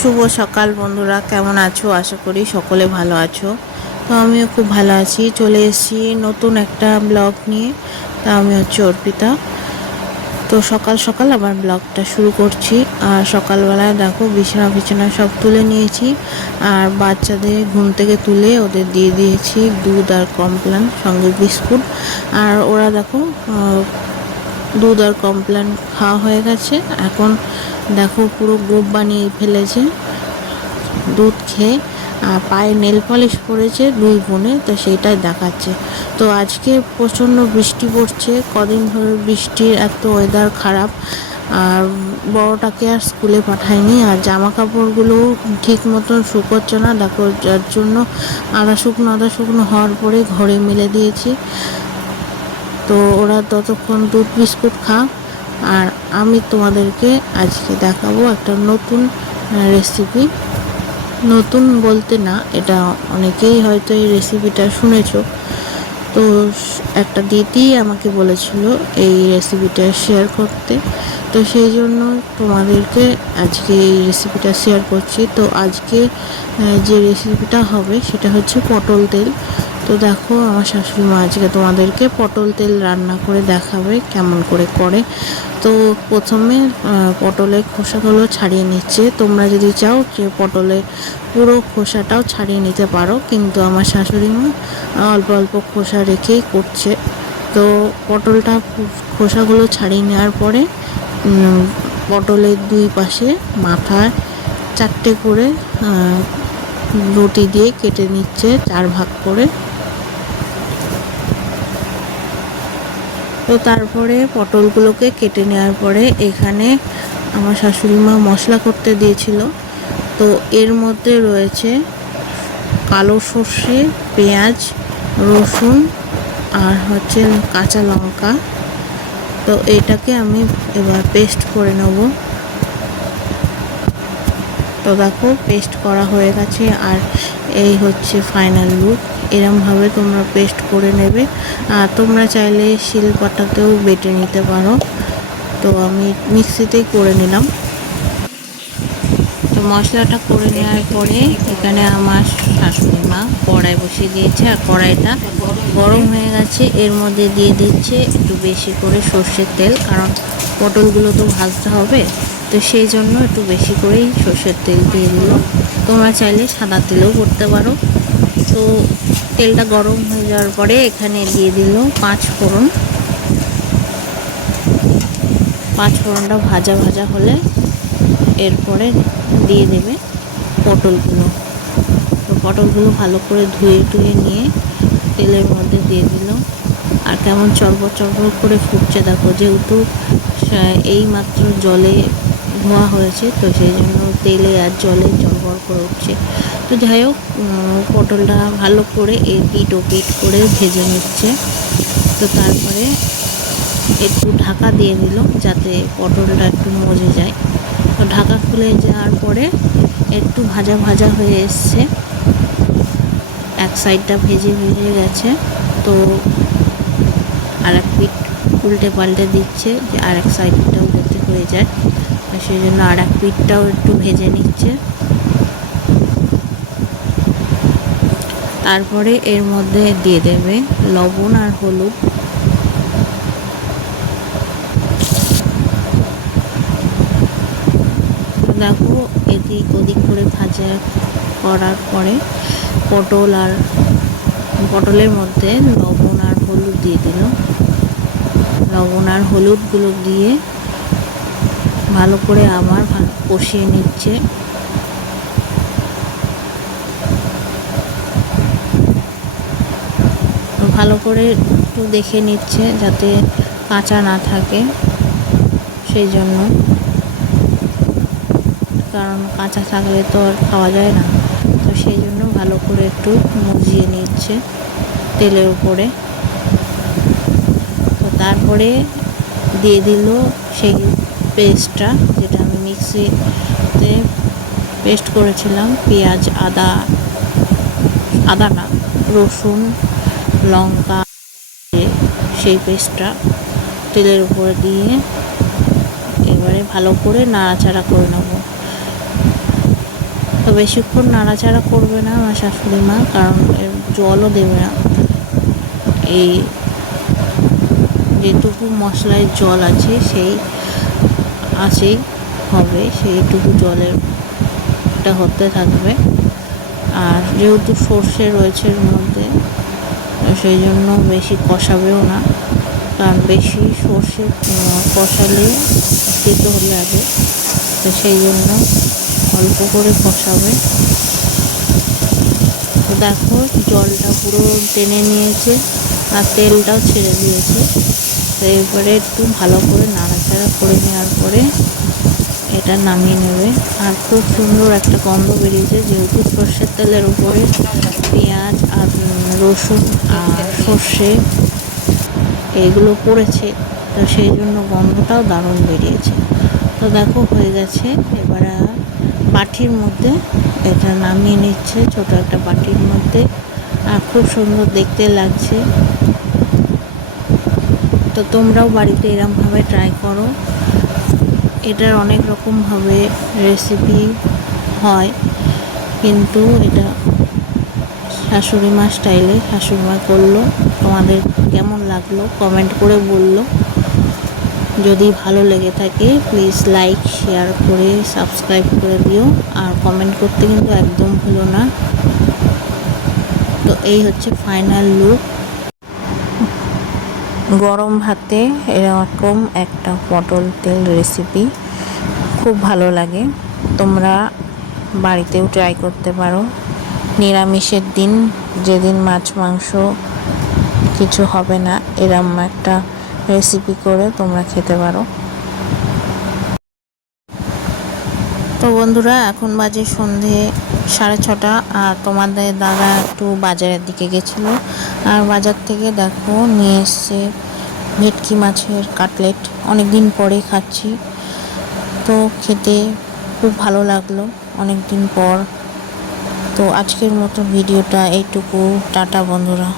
শুভ সকাল বন্ধুরা, কেমন আছো? আশা করি সকলে ভালো আছো। তো আমিও খুব ভালো আছি। চলে এসেছি নতুন একটা ব্লগ নিয়ে। তা আমি হচ্ছে অর্পিতা। তো সকাল সকাল আবার ব্লগটা শুরু করছি। আর সকালবেলায় দেখো বিছানা বিছানা সব তুলে নিয়েছি। আর বাচ্চাদের ঘুম থেকে তুলে ওদের দিয়ে দিয়েছি দুধ আর কমপ্লান, সঙ্গে বিস্কুট। আর ওরা দেখো দুধ আর কমপ্লান খাওয়া হয়ে গেছে। এখন দেখো পুরো গোপ বানিয়ে ফেলেছে। দুধ খেয়ে, আর পায়ে নেল পলিশ পরেছে দুই বোনে, তো সেইটাই দেখাচ্ছে। তো আজকে প্রচণ্ড বৃষ্টি পড়ছে, কদিন ধরে বৃষ্টির এত ওয়েদার খারাপ, আর বড়টাকে আর স্কুলে পাঠায়নি, আর জামা কাপড়গুলো ঠিক মতন শুকোচ্ছে না। দেখো, যার জন্য আদা শুকনো আদা শুকনো হওয়ার পরে ঘরে মেলে দিয়েছি। তো ওরা ততক্ষণ দুধ বিস্কুট খা আর আমি তোমাদেরকে আজকে দেখাবো একটা নতুন রেসিপি নতুন বলতে না, এটা অনেকেই হয়তো এই রেসিপিটা শুনেছ। তো একটা দিদি আমাকে বলেছিল এই রেসিপিটা শেয়ার করতে। তো সেই জন্য তোমাদেরকে আজকে এই রেসিপিটা শেয়ার করছি। তো আজকে যে রেসিপিটা হবে, সেটা হচ্ছে পটল তেল। তো দেখো, আমার শাশুড়ি মা আজকে তোমাদেরকে পটল তেল রান্না করে দেখাবে কেমন করে করে। তো প্রথমে পটলের খোসাগুলো ছাড়িয়ে নিচ্ছে। তোমরা যদি চাও যে পটলের পুরো খোসাটাও ছাড়িয়ে নিতে পারো, কিন্তু আমার শাশুড়ি মা অল্প অল্প খোসা রেখেই করছে। তো পটলটা খোসাগুলো ছাড়িয়ে নেওয়ার পরে পটলের দুই পাশে মাথায় চারটে করে রুটি দিয়ে কেটে নিচ্ছে, চার ভাগ করে। তো তারপরে পটলগুলোকে কেটে নেওয়ার পরে এখানে আমার শাশুড়ি মা মশলা করতে দিয়েছিল। তো এর মধ্যে রয়েছে কালো সর্ষে, পেঁয়াজ, রসুন আর হচ্ছে কাঁচা লঙ্কা। তো এটাকে আমি এবার পেস্ট করে নেব। তো দেখো পেস্ট করা হয়ে গেছে আর এই হচ্ছে ফাইনাল লুক এরমভাবে তোমরা পেস্ট করে নেবে। আর তোমরা চাইলে শিলপাটাতেও বেটে নিতে পারো। তো আমি মিক্সিতেই করে নিলাম। তো মশলাটা করে নেওয়ার পরে এখানে আমার শাশুড়ি মা কড়াই বসিয়ে দিয়েছে। আর কড়াইটা গরম হয়ে গেছে। এর মধ্যে দিয়ে দিচ্ছে একটু বেশি করে সর্ষের তেল। কারণ পটলগুলো তো ভাজতে হবে। তো সেই জন্য একটু বেশি করেই সর্ষের তেল দিয়ে দিল তোমরা চাইলে সাদা তেলও করতে পারো। তো তেলটা গরম হয়ে যাওয়ার পরে এখানে দিয়ে দিল পাঁচ ফোড়ন। পাঁচ ফোড়নটা ভাজা ভাজা হলে এরপরে দিয়ে দেবে পটলগুলো। তো পটলগুলো ভালো করে ধুয়ে টুয়ে নিয়ে তেলের মধ্যে দিয়ে দিল। আর কেমন চরবর চরবর করে ফুটছে দেখো, যেহেতু এই মাত্র জলে ধোয়া হয়েছে, তো সেই জন্য তেলে আর জলে জলবর করে উঠছে। তো যাই হোক পটলটা ভালো করে পিট ও পিট করে ভেজে নিচ্ছে। তো তারপরে একটু ঢাকা দিয়ে দিল যাতে পটলটা একটু মজে যায়। তো ঢাকা খুলে যাওয়ার পরে একটু ভাজা ভাজা হয়ে এসছে। এক সাইডটা ভেজে ভেজে গেছে। তো আর এক পিঠ উল্টে পাল্টে দিচ্ছে আর এক সাইডটাও যাতে হয়ে যায়। সেই জন্য আর এক পিঠটাও একটু ভেজে নিচ্ছে। তারপরে এর মধ্যে দিয়ে দেবে লবণ আর হলুদ। দেখো এদিক ওদিক করে ভাজা করার পরে পটল আর পটলের মধ্যে লবণ আর হলুদ দিয়ে দিল লবণ আর হলুদগুলো দিয়ে ভালো করে আবার ভালো কষিয়ে নিচ্ছে। ভালো করে একটু দেখে নিচ্ছে যাতে কাঁচা না থাকে, সেই জন্য। কারণ কাঁচা থাকলে তো আর খাওয়া যায় না। তো সেই জন্য ভালো করে একটু মজিয়ে নিচ্ছে তেলের উপরে। তো তারপরে দিয়ে দিল সেই পেস্টটা যেটা আমি মিক্সিতে পেস্ট করেছিলাম, পেঁয়াজ, আদা আদা না, রসুন, লঙ্কা সেই পেস্টটা তেলের উপরে দিয়ে এবারে ভালো করে নাড়াচাড়া করে নেব। তো বেশিক্ষণ নাড়াচাড়া করবে না আমার শাশুড়ি মা, কারণ এর জলও দেবে না। এই যেটুকু মশলায় জল আছে, সেই আছে হবে, সেইটুকু জলের এটা হতে থাকবে। আর যেহেতু সর্ষে রয়েছে এর মধ্যে, সেই জন্য বেশি কষাবেও না। কারণ বেশি সর্ষে কষালে তেতো হলে আগে তো সেই জন্য অল্প করে কষাবে। তো দেখো জলটা পুরো টেনে নিয়েছে আর তেলটাও ছেড়ে দিয়েছে। তো এবারে একটু ভালো করে নাড়াচাড়া করে নেওয়ার পরে এটা নামিয়ে নেবে। আর খুব সুন্দর একটা গন্ধ বেরিয়েছে, যেহেতু সর্ষের তেলের উপরে পেঁয়াজ আর রসুন আর সর্ষে এগুলো পড়েছে, তো সেই জন্য গন্ধটাও দারুণ বেরিয়েছে। তো দেখো হয়ে গেছে, এবার বাটির মধ্যে এটা নামিয়ে নিচ্ছে, ছোট একটা বাটির মধ্যে। আর খুব সুন্দর দেখতে লাগছে। তো তোমরাও বাড়িতে এরমভাবে ট্রাই করো। এটার অনেক রকমভাবে রেসিপি হয়, কিন্তু এটা শাশুড়ি মা স্টাইলে শাশুড়ি মা করল। তোমাদের কেমন লাগল কমেন্ট করে বলল। যদি ভালো লেগে থাকে প্লিজ লাইক শেয়ার করে সাবস্ক্রাইব করে দিও। আর কমেন্ট করতে কিন্তু একদম ভুলো না। তো এই হচ্ছে ফাইনাল লুক গরম ভাতে এরকম একটা পটল তেল রেসিপি খুব ভালো লাগে। তোমরা বাড়িতেও ট্রাই করতে পারো। নিরামিষের দিন যেদিন মাছ, মাংস কিছু হবে না এরম একটা রেসিপি করে তোমরা খেতে পারো। তো বন্ধুরা, এখন বাজে সন্ধে সাড়ে ছটা, আর তোমাদের দাদা একটু বাজারের দিকে গেছিল। আর বাজার থেকে দেখো নিয়ে এসছে ভেটকি মাছের কাটলেট। অনেক দিন পরে খাচ্ছি। তো খেতে খুব ভালো লাগল অনেক দিন পর। তো আজকের মতো ভিডিওটা এইটুকু। টাটা বন্ধুরা।